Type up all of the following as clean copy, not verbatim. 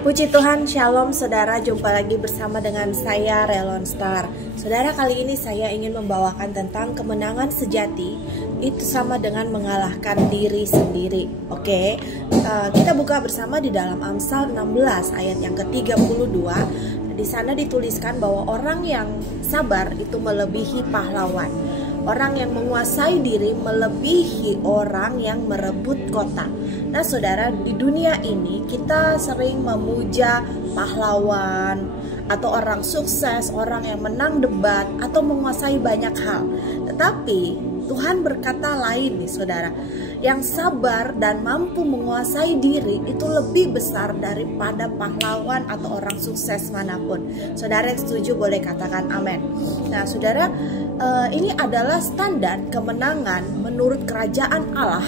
Puji Tuhan, Shalom saudara, jumpa lagi bersama dengan saya Relon Star. Saudara, kali ini saya ingin membawakan tentang kemenangan sejati itu sama dengan mengalahkan diri sendiri. Oke, kita buka bersama di dalam Amsal 16 ayat yang ke-32. Di sana dituliskan bahwa orang yang sabar itu melebihi pahlawan. Orang yang menguasai diri melebihi orang yang merebut kota. Nah saudara, di dunia ini kita sering memuja pahlawan atau orang sukses, orang yang menang debat atau menguasai banyak hal. Tetapi Tuhan berkata lain nih saudara, yang sabar dan mampu menguasai diri itu lebih besar daripada pahlawan atau orang sukses manapun. Saudara yang setuju boleh katakan amin. Nah saudara, ini adalah standar kemenangan menurut kerajaan Allah.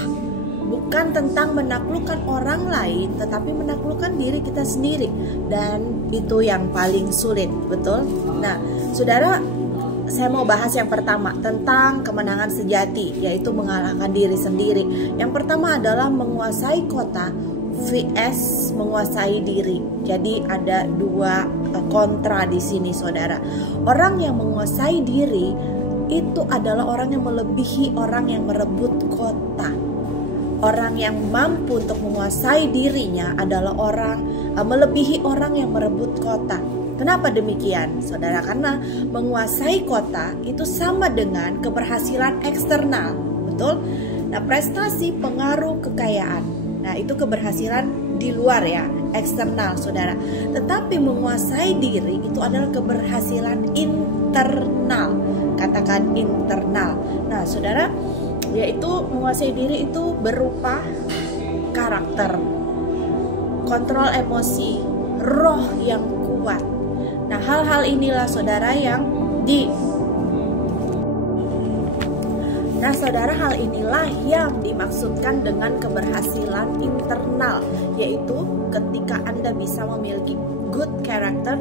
Bukan tentang menaklukkan orang lain, tetapi menaklukkan diri kita sendiri. Dan itu yang paling sulit, betul? Nah, saudara, saya mau bahas yang pertama tentang kemenangan sejati, yaitu mengalahkan diri sendiri. Yang pertama adalah menguasai kota vs menguasai diri. Jadi ada dua kontra di sini, saudara. Orang yang menguasai diri itu adalah orang yang melebihi orang yang merebut kota. Orang yang mampu untuk menguasai dirinya adalah orang melebihi orang yang merebut kota. Kenapa demikian, saudara? Karena menguasai kota itu sama dengan keberhasilan eksternal, betul? Nah, prestasi, pengaruh, kekayaan. Nah, itu keberhasilan di luar ya, eksternal, saudara. Tetapi menguasai diri itu adalah keberhasilan internal. Katakan internal. Nah, saudara, yaitu menguasai diri itu berupa karakter, kontrol emosi, roh yang kuat. Nah, hal-hal inilah saudara yang hal inilah yang dimaksudkan dengan keberhasilan internal, yaitu ketika Anda bisa memiliki good character,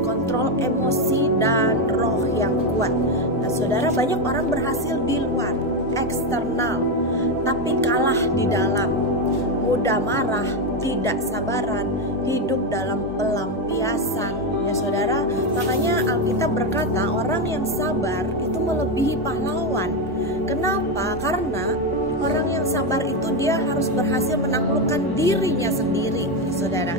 kontrol emosi, dan roh yang kuat. Nah, saudara, banyak orang berhasil di luar, eksternal, tapi kalah di dalam. Mudah marah, tidak sabaran, hidup dalam pelampiasan. Ya saudara, makanya Alkitab berkata orang yang sabar itu melebihi pahlawan. Kenapa? Karena orang yang sabar itu dia harus berhasil menaklukkan dirinya sendiri, saudara.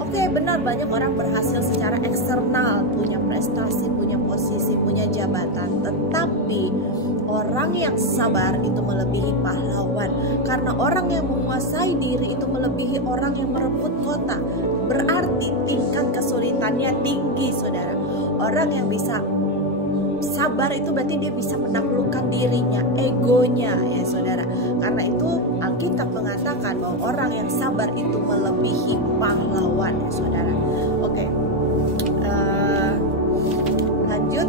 Oke, benar, banyak orang berhasil secara eksternal, punya prestasi, punya posisi, punya jabatan. Tetapi orang yang sabar itu melebihi pahlawan. Karena orang yang menguasai diri itu melebihi orang yang merebut kota. Berarti tingkat kesulitannya tinggi, saudara. Orang yang bisa sabar itu berarti dia bisa menaklukkan dirinya, egonya ya saudara. Karena itu Alkitab mengatakan bahwa orang yang sabar itu melebihi pahlawan ya saudara. Oke, lanjut.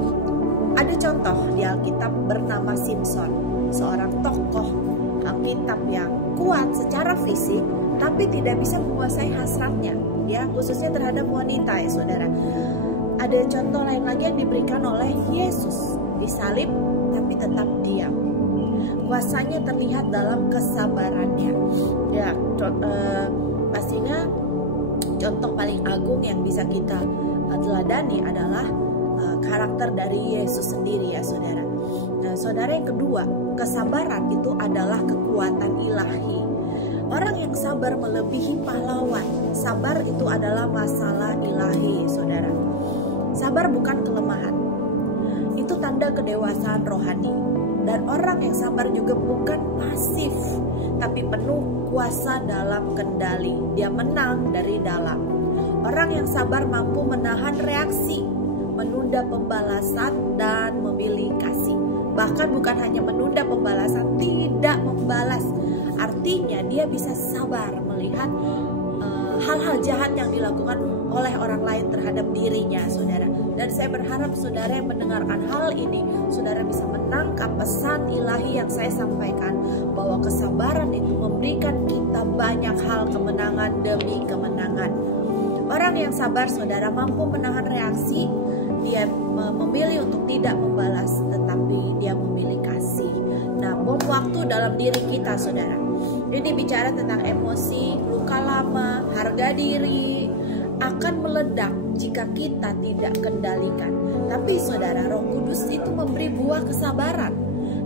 Ada contoh di Alkitab bernama Simpson, seorang tokoh Alkitab yang kuat secara fisik tapi tidak bisa menguasai hasratnya ya, khususnya terhadap wanita ya saudara. Ada contoh lain lagi yang diberikan oleh Yesus, disalib tapi tetap diam. Kuasanya terlihat dalam kesabarannya. Ya, pastinya contoh paling agung yang bisa kita teladani adalah karakter dari Yesus sendiri ya saudara. Nah, saudara, yang kedua, kesabaran itu adalah kekuatan ilahi. Orang yang sabar melebihi pahlawan. Sabar itu adalah masalah ilahi, saudara. Sabar bukan kelemahan, itu tanda kedewasaan rohani. Dan orang yang sabar juga bukan pasif, tapi penuh kuasa dalam kendali. Dia menang dari dalam. Orang yang sabar mampu menahan reaksi, menunda pembalasan, dan memilih kasih. Bahkan bukan hanya menunda pembalasan, tidak membalas. Artinya dia bisa sabar melihat hal-hal jahat yang dilakukan oleh orang lain terhadap dirinya, saudara. Dan saya berharap saudara yang mendengarkan hal ini, saudara bisa menangkap pesan ilahi yang saya sampaikan, bahwa kesabaran itu memberikan kita banyak hal, kemenangan demi kemenangan. Orang yang sabar, saudara, mampu menahan reaksi. Dia memilih untuk tidak membalas, tetapi dia memilih kasih. Nah, bom waktu dalam diri kita, saudara. Ini bicara tentang emosi, luka lama, harga harga diri akan meledak jika kita tidak kendalikan. Tapi saudara, Roh Kudus itu memberi buah kesabaran.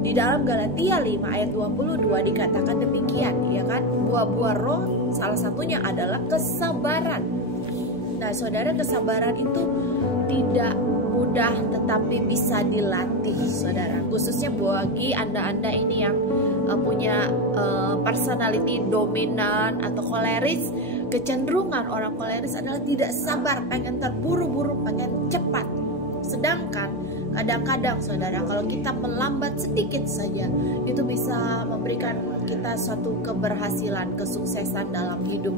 Di dalam Galatia 5 ayat 22 dikatakan demikian, ya kan? Buah-buah roh salah satunya adalah kesabaran. Nah, saudara, kesabaran itu tidak mudah tetapi bisa dilatih, saudara. Khususnya bagi Anda ini yang punya personality dominan atau koleris. Kecenderungan orang koleris adalah tidak sabar, pengen terburu-buru, pengen cepat. Sedangkan kadang-kadang saudara, kalau kita melambat sedikit saja, itu bisa memberikan kita suatu keberhasilan, kesuksesan dalam hidup.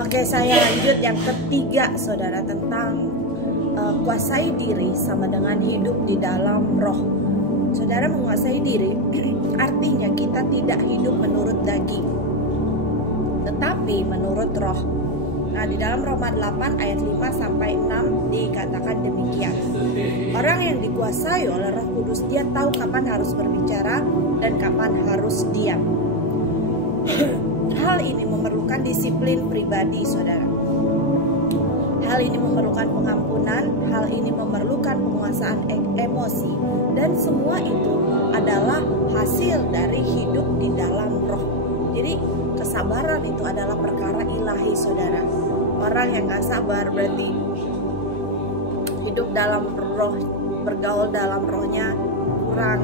Oke, saya lanjut yang ketiga saudara, tentang kuasai diri sama dengan hidup di dalam roh. Saudara, menguasai diri artinya kita tidak hidup menurut daging, tetapi menurut roh. Nah, di dalam Roma 8 ayat 5 sampai 6 dikatakan demikian. Orang yang dikuasai oleh Roh Kudus, dia tahu kapan harus berbicara dan kapan harus diam. Hal ini memerlukan disiplin pribadi, saudara. Hal ini memerlukan pengampunan, hal ini memerlukan penguasaan emosi, dan semua itu adalah hasil dari hidup di dalam roh. Jadi kesabaran itu adalah perkara ilahi, saudara. Orang yang gak sabar berarti hidup dalam roh, bergaul dalam rohnya kurang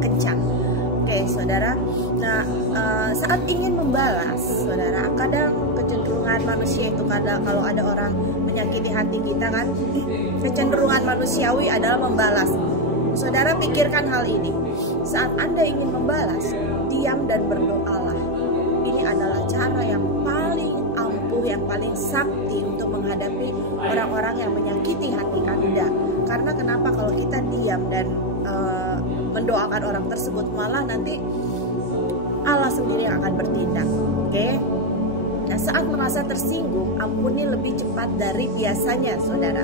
kencang. Oke, saudara. Nah, saat ingin membalas, saudara, kadang kecenderungan manusia itu, kadang kalau ada orang menyakiti hati kita kan, kecenderungan manusiawi adalah membalas. Saudara, pikirkan hal ini. Saat Anda ingin membalas, diam dan berdoalah. Ini adalah cara yang paling ampuh, yang paling sakti untuk menghadapi orang-orang yang menyakiti hati Anda. Karena kenapa? Kalau kita diam dan mendoakan orang tersebut, malah nanti Allah sendiri yang akan bertindak. Oke? Nah, saat merasa tersinggung, ampuni lebih cepat dari biasanya, saudara.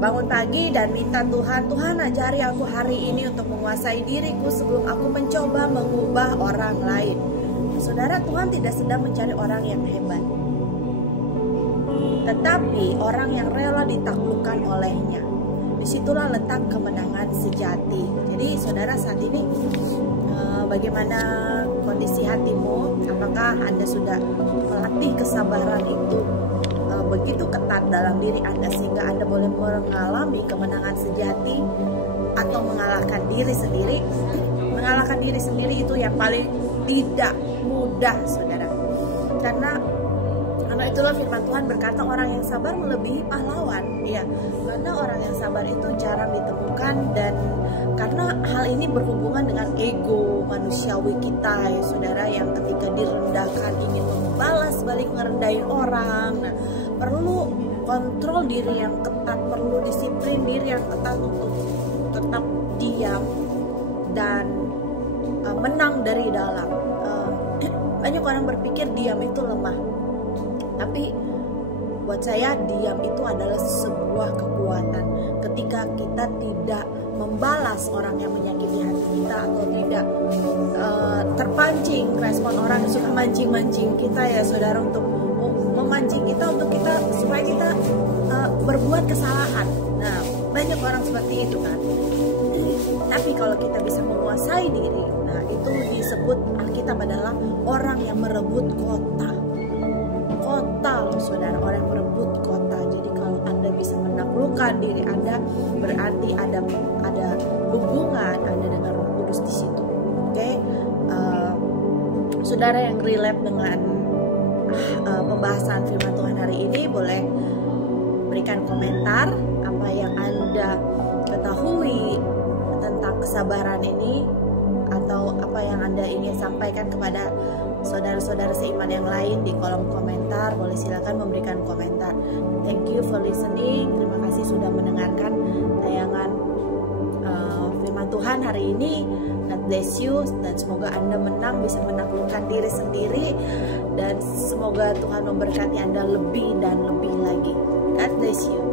Bangun pagi dan minta Tuhan, Tuhan ajari aku hari ini untuk menguasai diriku sebelum aku mencoba mengubah orang lain. Saudara, Tuhan tidak sedang mencari orang yang hebat, tetapi orang yang rela ditaklukkan olehnya. Disitulah letak kemenangan sejati. Jadi saudara, saat ini bagaimana kondisi hatimu? Apakah Anda sudah melatih kesabaran itu begitu ketat dalam diri Anda sehingga Anda boleh mengalami kemenangan sejati, atau mengalahkan diri sendiri? Mengalahkan diri sendiri itu yang paling tidak mudah, saudara. Karena itulah firman Tuhan berkata orang yang sabar melebihi pahlawan. Ya, karena orang yang sabar itu jarang ditemukan, dan karena hal ini berhubungan dengan ego manusiawi kita, ya saudara, yang ketika direndahkan ingin membalas balik, ngerendahin orang. Nah, perlu kontrol diri yang ketat, perlu disiplin diri yang ketat untuk tetap diam dan menang dari dalam. Banyak orang berpikir diam itu lemah, tapi buat saya diam itu adalah sebuah kekuatan. Ketika kita tidak membalas orang yang menyakiti hati kita, atau tidak terpancing respon orang yang suka mancing-mancing kita, ya saudara, untuk memancing kita untuk kita supaya kita berbuat kesalahan. Nah, banyak orang seperti itu kan. Tapi kalau kita bisa menguasai diri, nah itu disebut Alkitab adalah orang yang merebut kota. Kota loh saudara, orang yang merebut kota. Jadi kalau Anda bisa menaklukkan diri Anda, berarti ada hubungan Anda dengan Roh Kudus di situ. Oke? Saudara yang relate dengan pembahasan firman Tuhan hari ini, boleh berikan komentar apa yang Anda ketahui tentang kesabaran ini, atau apa yang Anda ingin sampaikan kepada saudara-saudara seiman yang lain di kolom komentar. Boleh silakan memberikan komentar. Thank you for listening. Terima kasih sudah mendengarkan tayangan firman Tuhan hari ini. God bless you, dan semoga Anda menang, bisa menaklukkan diri sendiri, dan semoga Tuhan memberkati Anda lebih dan lebih lagi. God bless you.